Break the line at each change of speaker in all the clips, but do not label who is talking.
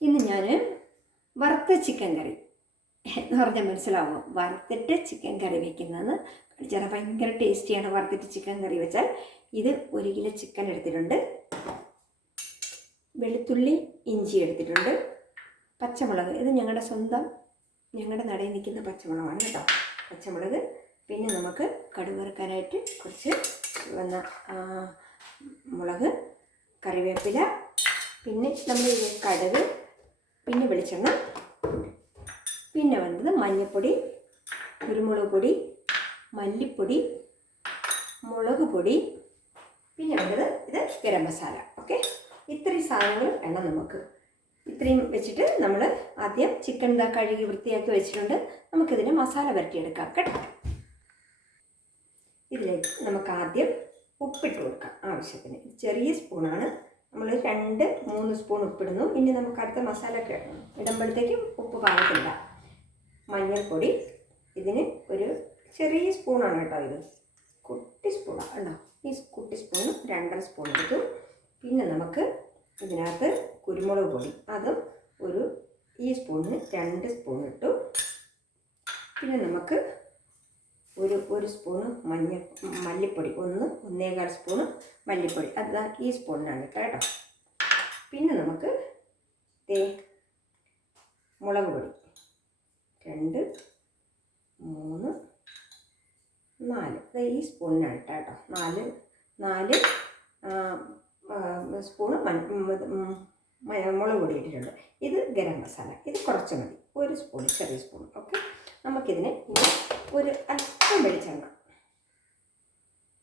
ഇന്ന് ഞാൻ വറുത്ത ചിക്കൻ കറി എന്ന് പറഞ്ഞാൽ മനസ്സിലാവുമോ വറുത്തിട്ട് ചിക്കൻ കറി വെക്കുന്നതെന്ന് ചില ഭയങ്കര ടേസ്റ്റിയാണ് വറുത്തിട്ട് ചിക്കൻ കറി വെച്ചാൽ. ഇത് ഒരു കിലോ ചിക്കൻ എടുത്തിട്ടുണ്ട്. വെളുത്തുള്ളി ഇഞ്ചി എടുത്തിട്ടുണ്ട്. പച്ചമുളക് ഇത് ഞങ്ങളുടെ സ്വന്തം ഞങ്ങളുടെ നടയിൽ നിൽക്കുന്ന പച്ചമുളകാണ് കേട്ടോ. പച്ചമുളക് പിന്നെ നമുക്ക് കടുവറുക്കാനായിട്ട് കുറച്ച് വന്ന മുളക് കറിവേപ്പില പിന്നെ നമ്മൾ കടുക് പിന്നെ വെളിച്ചെണ്ണ. പിന്നെ വന്നത് മഞ്ഞൾപ്പൊടി കുരുമുളക് പൊടി മല്ലിപ്പൊടി മുളക് പൊടി. പിന്നെ വേണ്ടത് ഇത് ഗരം മസാല. ഓക്കെ? ഇത്രയും സാധനങ്ങൾ വേണം നമുക്ക്. ഇത്രയും വെച്ചിട്ട് നമ്മൾ ആദ്യം ചിക്കൻ ഇതാ കഴുകി വൃത്തിയാക്കി വെച്ചിട്ടുണ്ട്. നമുക്കിതിന് മസാല വരട്ടിയെടുക്കാം കേട്ടോ. ഇതിലേക്ക് നമുക്ക് ആദ്യം ഉപ്പിട്ട് കൊടുക്കാം ആവശ്യത്തിന്. ചെറിയ സ്പൂണാണ് നമ്മൾ രണ്ട് മൂന്ന് സ്പൂൺ ഉപ്പിടുന്നു. ഇനി നമുക്ക് അടുത്ത മസാല ഇടുമ്പോഴത്തേക്കും ഉപ്പ് പാകത്തില്ല മഞ്ഞൾപ്പൊടി. ഇതിന് ഒരു ചെറിയ സ്പൂണാണ് കേട്ടോ ഇത്. കുട്ടി സ്പൂണാണ് കേട്ടോ ഈ കുട്ടി സ്പൂണും രണ്ടര സ്പൂൺ എടുത്തു. പിന്നെ നമുക്ക് ഇതിനകത്ത് കുരുമുളക് പൊടി. അതും ഒരു ഈ സ്പൂണിന് രണ്ട് സ്പൂൺ ഇട്ടു. പിന്നെ നമുക്ക് ഒരു ഒരു സ്പൂണ് മഞ്ഞ മല്ലിപ്പൊടി. ഒന്ന് ഒന്നേകാൽ സ്പൂണ് മല്ലിപ്പൊടി. അത് ഈ സ്പൂണിനാണ് കേട്ടോ. പിന്നെ നമുക്ക് തേ മുളക് പൊടി. രണ്ട് മൂന്ന് നാല്. ഈ സ്പൂണിനാണ് ഇട്ട കേട്ടോ. നാല് നാല് സ്പൂണ് മുളക് പൊടി ഇട്ടിട്ടുണ്ട്. ഇത് ഗരം മസാല. ഇത് കുറച്ച് മതി. ഒരു സ്പൂൺ ചെറിയ സ്പൂൺ ഓക്കെ നമുക്കിതിനെ ഇനി ഒരു അല്പം വെളിച്ചെണ്ണ.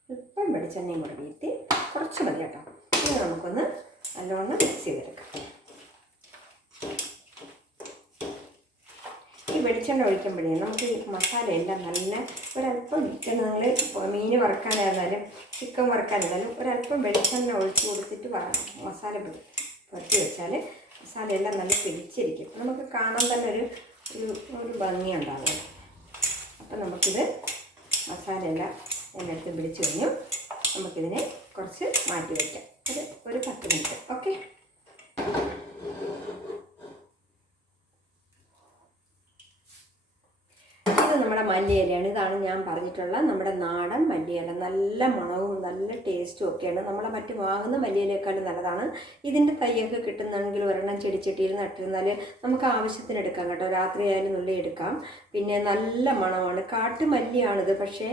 അല്പം വെളിച്ചെണ്ണയും കൂടെ വീട്ടി കുറച്ച് മതി കേട്ടോ. ഇനി നമുക്കൊന്ന് നല്ലോണം മിക്സ് ചെയ്തെടുക്കാം. ഈ വെളിച്ചെണ്ണ ഒഴിക്കുമ്പോഴേ നമുക്ക് ഈ മസാല എല്ലാം നല്ല ഒരല്പം വെളിച്ചെണ്ണ നിങ്ങൾ മീൻ വറക്കാനായിരുന്നാലും ചിക്കൻ വറക്കാനായിരുന്നാലും ഒരല്പം വെളിച്ചെണ്ണ ഒഴിച്ച് കൊടുത്തിട്ട് വറ മസാല പുരട്ടി വെച്ചാൽ മസാലയെല്ലാം നല്ല പിടിച്ചിരിക്കും നമുക്ക് കാണാൻ തന്നെ ഒരു ഒരു ഭംഗിയുണ്ടാവും. അപ്പം നമുക്കിത് മസാലയെല്ലാം എല്ലായിടത്തും പിടിച്ച് കഴിഞ്ഞു. നമുക്കിതിനെ കുറച്ച് മാറ്റി വയ്ക്കാം. ഒരു ഒരു പത്ത് മിനിറ്റ്. ഓക്കെ ഇത് നമ്മുടെ മല്ലിയിലയാണ്. ഇതാണ് ഞാൻ പറഞ്ഞിട്ടുള്ള നമ്മുടെ നാടൻ മല്ലിയില. നല്ല മണവും നല്ല ടേസ്റ്റും ഒക്കെയാണ്. നമ്മളെ മറ്റ് വാങ്ങുന്ന മല്ലിയിലേക്കാളും നല്ലതാണ്. ഇതിന്റെ തയ്യൊക്കെ കിട്ടുന്നുണ്ടെങ്കിൽ ഒരെണ്ണം ചെടിച്ചട്ടിയിൽ നട്ടിരുന്നാൽ നമുക്ക് ആവശ്യത്തിന് എടുക്കാം കേട്ടോ. രാത്രി ആയാലും നുള്ളി എടുക്കാം. പിന്നെ നല്ല മണമാണ്. കാട്ടുമല്ലിയാണിത് പക്ഷേ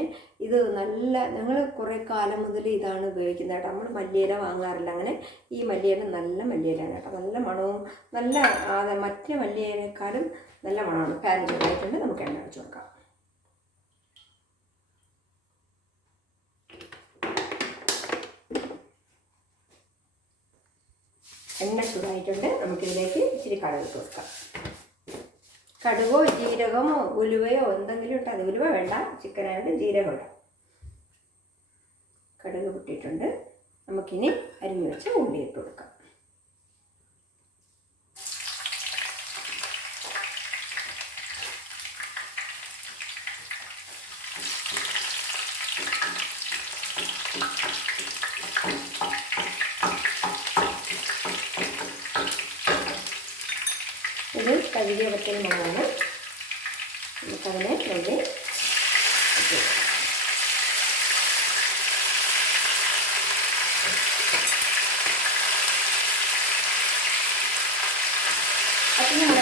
ഇത് നല്ല ഞങ്ങൾ കുറേ കാലം മുതൽ ഇതാണ് ഉപയോഗിക്കുന്നത് കേട്ടോ. നമ്മൾ മല്ലിയില വാങ്ങാറില്ല. അങ്ങനെ ഈ മല്ലിയില നല്ല മല്ലിയിലാണ് കേട്ടോ. നല്ല മണവും നല്ല മറ്റേ മല്ലിയിലേക്കാളും നല്ല മണമാണ്. പാരന്റ് നമുക്ക് എണ്ണ വെച്ച് കൊടുക്കാം. എണ്ണ ചൂടായിട്ടുണ്ട്. നമുക്കിതിലേക്ക് ഇച്ചിരി കടുക് കൊടുക്കാം കടുകോ ജീരകമോ ഉലുവയോ എന്തെങ്കിലും ഇട്ടാൽ അത് ഉലുവ വേണ്ട ചിക്കനായാലും ജീരകം ഇടാം. കടുക് പൊട്ടിയിട്ടുണ്ട്. നമുക്കിനി അരിഞ്ഞു വെച്ച് ഉള്ളി ഇട്ട് കൊടുക്കാം. ഇത് കഴുകിയ വറ്റൽ മുളകാണ്. നമുക്കതിനെ കഴുകി. അപ്പം നമ്മൾ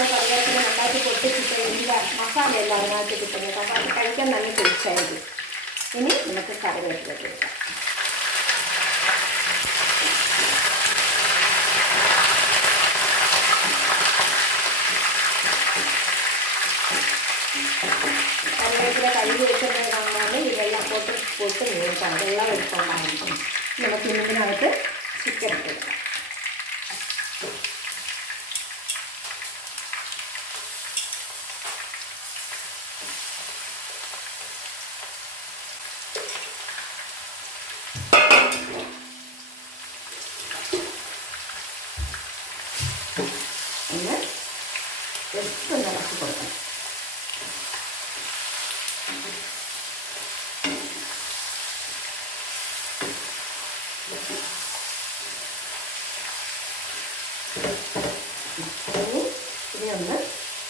നന്നായിട്ട് അതിനകത്ത് കിട്ടുന്നത് അപ്പം അത് കഴിക്കാൻ നല്ല ടേസ്റ്റായിരിക്കും ഇനി നമുക്ക് കറിവേപ്പില കൊടുക്കാം കറിവേപ്പില കഴുകി വെച്ചിട്ട് കാണാൻ ഈ വെള്ളം പോട്ട് പോട്ട് നീട്ടാം വെള്ളം എടുത്തോണ്ടായിരിക്കും നമുക്ക് ഇതിനകത്ത് ചിക്കൻ ഇട്ട് കൊടുക്കാം ഒന്ന് ജസ്റ്റ് ഒന്ന് ഇളക്കി കൊടുക്കണം ഒന്ന്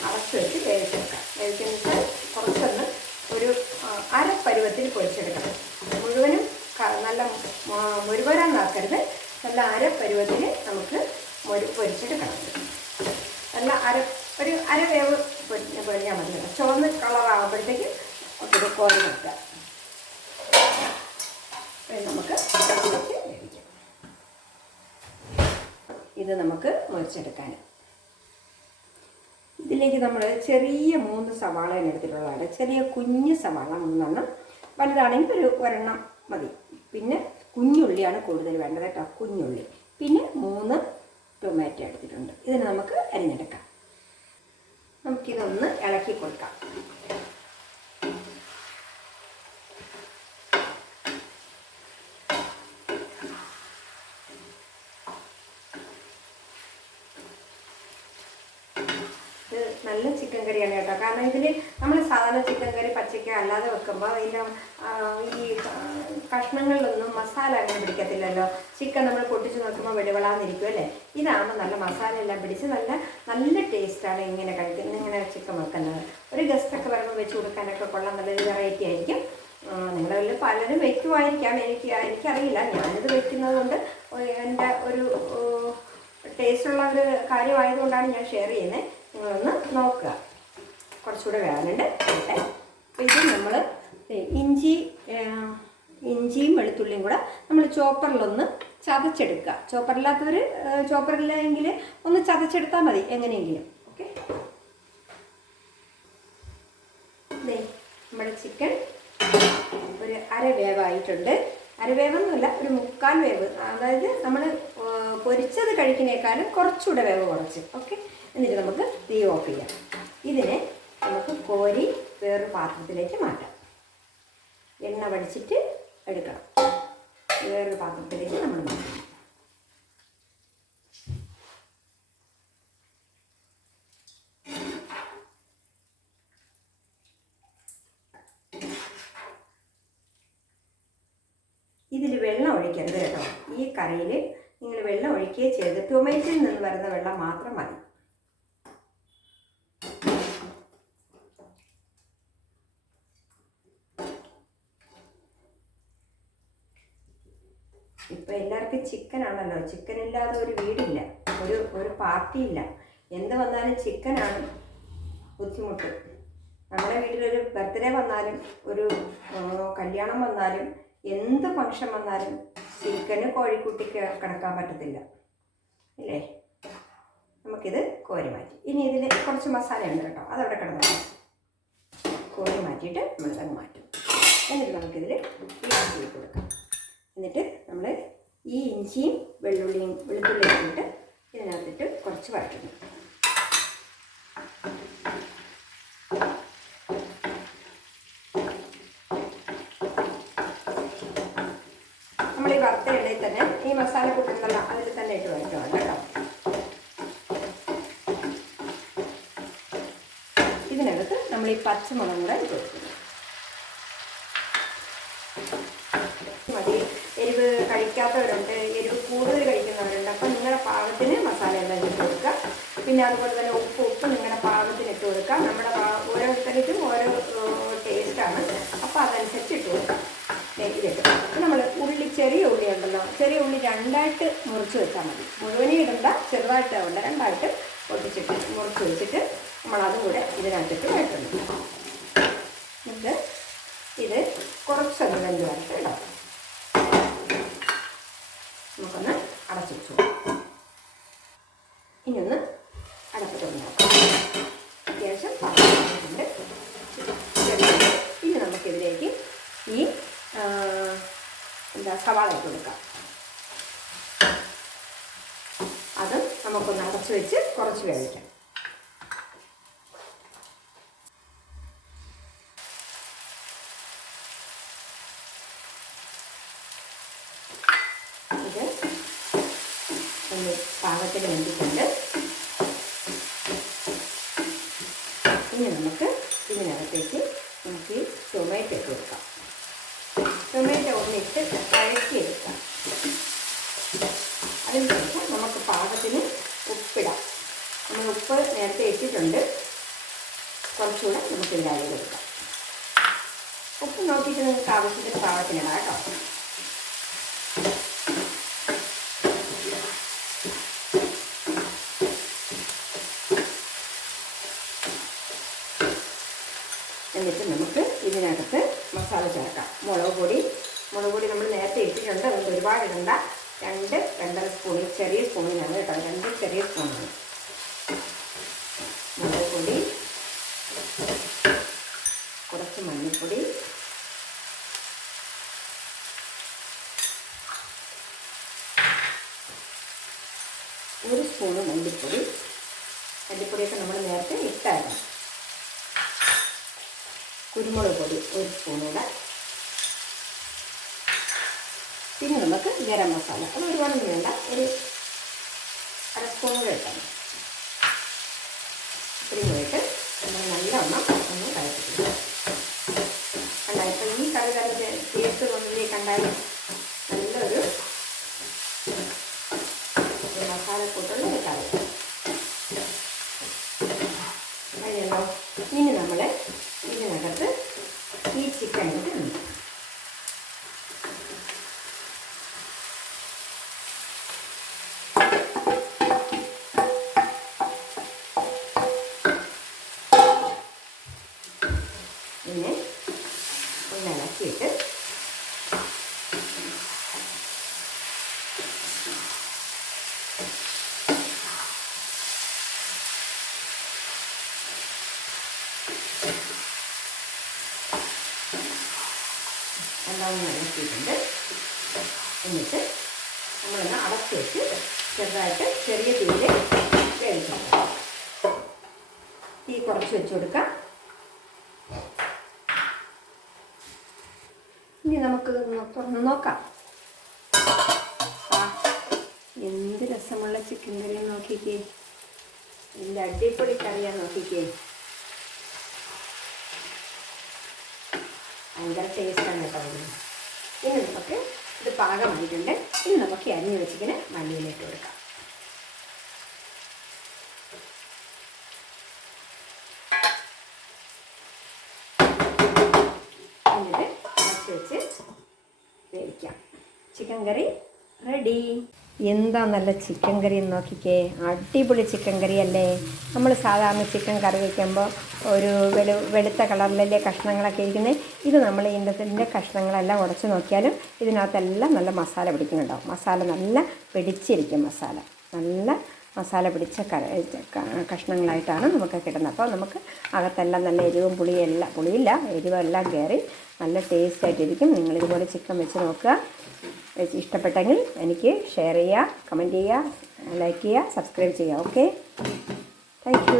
അടച്ച് വെച്ച് വേവിച്ചെടുക്കാം. വേവിച്ചെടുത്ത് കുറച്ചൊന്ന് ഒരു അരപ്പരുവത്തിൽ പൊരിച്ചെടുക്കണം മുഴുവനും നല്ല മുരുവരാന്നാക്കരുത് നല്ല അരപ്പരുവത്തിൽ നമുക്ക് മുരു പൊരിച്ചെടുക്കണം. നല്ല അര ഒരു അരവേവ് വേവ് പൊരി പൊരിഞ്ഞാൽ മതി. ചുവന്ന് കളറാകുമ്പോഴത്തേക്ക് ഒത്തിരി കോരി വെക്കുക. നമുക്ക് അടച്ച് വെച്ച് വേവിക്കാം ഇത് നമുക്ക് മുറിച്ചെടുക്കാൻ ഇതിലേക്ക് നമ്മൾ ചെറിയ മൂന്ന് സവാളയാണ് എടുത്തിട്ടുള്ളതാണ് ചെറിയ കുഞ്ഞ് സവാള മൂന്നെണ്ണം. വലുതാണെങ്കിൽ ഒരു ഒരെണ്ണം മതി. പിന്നെ കുഞ്ഞുള്ളിയാണ് കൂടുതൽ വേണ്ടത് കേട്ടോ കുഞ്ഞുള്ളി. പിന്നെ മൂന്ന് ടൊമാറ്റോ എടുത്തിട്ടുണ്ട്. ഇതിന് നമുക്ക് അരിഞ്ഞെടുക്കാം. നമുക്കിതൊന്ന് ഇളക്കി കൊടുക്കാം. നല്ല ചിക്കൻ കറിയാണ് കേട്ടോ. കാരണം ഇതിൽ നമ്മൾ സാധാരണ ചിക്കൻ കറി പച്ചയ്ക്ക് അല്ലാതെ വെക്കുമ്പോൾ അതിന്റെ ഈ കഷ്ണങ്ങളിലൊന്നും മസാല അങ്ങനെ പിടിക്കത്തില്ലല്ലോ. ചിക്കൻ നമ്മൾ പൊട്ടിച്ച് നോക്കുമ്പോൾ വെടിവളാന്നിരിക്കും അല്ലേ? ഇതാകുമ്പോൾ നല്ല മസാല എല്ലാം പിടിച്ച് നല്ല നല്ല ടേസ്റ്റാണ് ഇങ്ങനെ കഴിക്കുന്നത് ഇങ്ങനെ ചിക്കൻ വെക്കുന്നത്. ഒരു ഗസ്റ്റൊക്കെ വരുമ്പോൾ വെച്ച് കൊടുക്കാനൊക്കെ കൊള്ളാം നല്ലൊരു വെറൈറ്റി ആയിരിക്കും. നിങ്ങളിൽ പലരും വെക്കുമായിരിക്കാം എനിക്ക് എനിക്കറിയില്ല. ഞാനിത് വെക്കുന്നത് കൊണ്ട് എന്റെ ഒരു ടേസ്റ്റുള്ള ഒരു കാര്യമായതുകൊണ്ടാണ് ഞാൻ ഷെയർ ചെയ്യുന്നത് നിങ്ങളൊന്ന് നോക്കുക. കുറച്ചുകൂടെ അപ്പോൾ ഇത് നമ്മൾ ഇഞ്ചി ഇഞ്ചിയും വെളുത്തുള്ളിയും കൂടെ നമ്മൾ ചോപ്പറിലൊന്ന് ചതച്ചെടുക്കുക. ചോപ്പറില്ലാത്തവർ ചോപ്പറില്ലെങ്കിൽ ഒന്ന് ചതച്ചെടുത്താൽ മതി എങ്ങനെയെങ്കിലും. ഓക്കെ? നമ്മുടെ ചിക്കൻ ഒരു അരവേവായിട്ടുണ്ട് അരവേവെന്നല്ല ഒരു മുക്കാൽ വേവ്. അതായത് നമ്മൾ പൊരിച്ചത് കഴിക്കുന്നേക്കാളും കുറച്ചുകൂടെ വേവ് കുറച്ച്. ഓക്കെ? എന്നിട്ട് നമുക്ക് തീ ഓഫ് ചെയ്യാം. ഇതിനെ നമുക്ക് കോരി വേറൊരു പാത്രത്തിലേക്ക് മാറ്റാം. എണ്ണ വടിച്ചിട്ട് എടുക്കണം. വേറൊരു പാത്രത്തിലേക്ക് നമ്മൾ മാറ്റാം. ഇതിൽ വെള്ളം ഒഴിക്കരുത് കേട്ടോ. ഈ കറിയിൽ നിങ്ങൾ വെള്ളം ഒഴിക്കുകയും ചെയ്ത് ടൊമാറ്റോയിൽ നിന്ന് വരുന്ന വെള്ളം മാത്രം മതി. ഇപ്പം എല്ലാവർക്കും ചിക്കൻ ആണല്ലോ. ചിക്കൻ ഇല്ലാതെ ഒരു വീടില്ല. ഒരു ഒരു പാർട്ടിയില്ല എന്ത് വന്നാലും ചിക്കനാണ് ബുദ്ധിമുട്ട്. നമ്മുടെ വീട്ടിലൊരു ബർത്ത്ഡേ വന്നാലും ഒരു കല്യാണം വന്നാലും എന്ത് ഫംഗ്ഷൻ വന്നാലും ചിക്കന് കോഴിക്കുട്ടിക്ക് കിടക്കാൻ പറ്റത്തില്ല. ഇല്ലേ? നമുക്കിത് കോരി മാറ്റി. ഇനി ഇതിൽ കുറച്ച് മസാല ഉണ്ട് കേട്ടോ. അതവിടെ കിടന്നു കോരി മാറ്റിയിട്ട് നമ്മളിതങ്ങ് മാറ്റും. എന്നിട്ട് നമുക്കിതിൽ ഇട്ട് കൊടുക്കാം. എന്നിട്ട് നമ്മൾ ഈ ഇഞ്ചിയും വെള്ളുള്ളിയും വെളുത്തുള്ളിയും ഇട്ട് ഇതിനകത്തിട്ട് കുറച്ച് വഴറ്റുന്നു. നമ്മൾ ഈ വറുത്ത ഇടയിൽ തന്നെ ഈ മസാല കൂട്ടുന്നല്ല അതിൽ തന്നെ ഇട്ട് വഴറ്റുവാണ് കേട്ടോ. ഇതിനകത്ത് നമ്മൾ ഈ പച്ചമുളക് കൂടെ ഇട്ട് കൊടുക്കുന്നു മതി എരിവ് കഴിക്കാത്തവരുണ്ട് എരിവ് കൂടുതൽ കഴിക്കുന്നവരുണ്ട്. അപ്പം നിങ്ങളുടെ പാകത്തിന് മസാല എല്ലാം ഇട്ട് കൊടുക്കുക. പിന്നെ അതുപോലെ തന്നെ ഉപ്പ് ഉപ്പ് നിങ്ങളുടെ പാകത്തിന് ഇട്ട് കൊടുക്കുക. നമ്മുടെ ഓരോരുത്തർക്കും ഓരോ ടേസ്റ്റാണ് അപ്പോൾ അതനുസരിച്ച് ഇട്ട് കൊടുക്കുക. അപ്പം നമ്മൾ ഉള്ളി ചെറിയ ഉള്ളി ഉണ്ടല്ലോ. ചെറിയ ഉള്ളി രണ്ടായിട്ട് മുറിച്ച് വെച്ചാൽ മതി. മുഴുവനും ഇടണ്ട ചെറുതായിട്ട് ഉണ്ട് രണ്ടായിട്ട് പൊട്ടിച്ചിട്ട് മുറിച്ച് വെച്ചിട്ട് നമ്മളതും കൂടെ ഇതിനകത്തിട്ട് വഴറ്റുന്നു. ഇത് കുറച്ചൊന്ന് വെന്ത് വരട്ടെ കേട്ടോ നമുക്കൊന്ന് അടച്ചു വെച്ചു ഇനി ഒന്ന് അടപ്പ് തുറന്ന് അത്യാവശ്യം ഇനി നമുക്കിതിലേക്ക് ഈ എന്താ സവാള ഇട്ട് കൊടുക്കാം അത് നമുക്കൊന്ന് അടച്ചു വെച്ച് കുറച്ച് വേവിക്കാം ഇത് ഒന്ന് പാകത്തിന് വെന്തിട്ടുണ്ട് ഇനി നമുക്ക് ഇതിനകത്തേക്ക് നമുക്ക് ഈ ടൊമാറ്റോ ഇട്ട് കൊടുക്കാം ടൊമാറ്റോ ഒന്നിട്ട് വഴറ്റിയെടുക്കാം അതിനുശേഷം നമുക്ക് പാകത്തിന് ഉപ്പിടാം. നമ്മൾ ഉപ്പ് നേരത്തെ ഇട്ടിട്ടുണ്ട്. കുറച്ചുകൂടെ നമുക്ക് ആഡ് കൊടുക്കാം ഉപ്പ് നോക്കിയിട്ട് നിങ്ങൾക്ക് ആവശ്യത്തിന് പാകത്തിനിടാം കേട്ടോ എന്നിട്ട് നമുക്ക് ഇതിനകത്ത് മസാല ചേർക്കാം. മുളക് പൊടി. മുളക് പൊടി നമ്മൾ നേരത്തെ ഇട്ടിട്ടുണ്ട്. അതുകൊണ്ട് ഒരുപാട് ഇടണ്ട. രണ്ട് രണ്ടര സ്പൂണിൽ ചെറിയ സ്പൂണിലാണ് കേട്ടോ രണ്ട് ചെറിയ സ്പൂണാണ് മുളക് പൊടി. കുറച്ച് മഞ്ഞൾപ്പൊടി. ഒരു സ്പൂണ് മല്ലിപ്പൊടി. മല്ലിപ്പൊടിയൊക്കെ നമ്മൾ നേരത്തെ ഇട്ടായിരുന്നു. കുരുമുളക് പൊടി ഒരു സ്പൂണൂടെ പിന്നെ നമുക്ക് ഗരം മസാല. അത് ഒരുപാടൊന്നും വേണ്ട. ഒരു അര സ്പൂൺ കൂടെ ഇത്രയും പോയിട്ട് നമ്മൾ നല്ലവണ്ണം ഒന്ന് കഴിപ്പിക്കുക കണ്ടാൽ ഈ കറി തന്നെ ടേസ്റ്റ് കൊണ്ടില്ലേ കണ്ടാൽ നല്ലൊരു ഒരു മസാലക്കൂട്ടുള്ള ഒരു കറി കഴിഞ്ഞല്ലോ ഇനി നമ്മൾ ഇതിനകത്ത് ഈ ചിക്കൻ ഇടുന്നു പിന്നെ ഒന്ന് ഇളക്കിയിട്ട് എല്ലാം നനക്കിയിട്ടുണ്ട് എന്നിട്ട് നമ്മളൊന്ന് അടച്ചു വെച്ച് ചെറുതായിട്ട് ചെറിയ തീയിൽ വേവിക്കാം. തീ കുറച്ച് വെച്ച് കൊടുക്കാം. ഇനി നമുക്ക് തുറന്ന് നോക്കാം. എന്ത് രസമുള്ള ചിക്കൻ കറി നോക്കിക്കേ. എന്ത് അടിപൊളി കറിയാ നോക്കിക്കേ. ഭയങ്കര ടേസ്റ്റാണ് കേട്ടോ ഇതിന് ഇനി നമുക്ക് ഇത് പാകമായിട്ടുണ്ട്. ഇനി നമുക്ക് അരിഞ്ഞ് വെച്ചിങ്ങനെ മല്ലിയിലിട്ട് കൊടുക്കാം. എന്നിട്ട് വേവിക്കാം. ചിക്കൻ കറി റെഡി എന്താ നല്ല ചിക്കൻ കറി നോക്കിക്കേ? അടിപൊളി ചിക്കൻ കറി അല്ലേ നമ്മൾ സാധാരണ ചിക്കൻ കറി വയ്ക്കുമ്പോൾ ഒരു വെളു വെളുത്ത കളറിലല്ലേ കഷ്ണങ്ങളൊക്കെ ഇരിക്കുന്നത് ഇത് നമ്മൾ ഇതിന്റെ കഷ്ണങ്ങളെല്ലാം ഉടച്ച് നോക്കിയാലും ഇതിനകത്തെല്ലാം നല്ല മസാല പിടിക്കുന്നുണ്ടാവും. മസാല നല്ല പിടിച്ചിരിക്കും മസാല. നല്ല മസാല പിടിച്ച കഷ്ണങ്ങളായിട്ടാണ് നമുക്ക് കിട്ടുന്നത്. അപ്പോൾ നമുക്ക് അകത്തെല്ലാം നല്ല എരിവും പുളിയും എല്ലാം പുളിയില്ല എരിവെല്ലാം കയറി നല്ല ടേസ്റ്റ് ആയിട്ടിരിക്കും. നിങ്ങളിതുപോലെ ചിക്കൻ വെച്ച് നോക്കുക. ഇഷ്ടപ്പെട്ടെങ്കിൽ എനിക്ക് ഷെയർ ചെയ്യുക കമന്റ് ചെയ്യുക ലൈക്ക് ചെയ്യുക സബ്സ്ക്രൈബ് ചെയ്യുക. Okay thank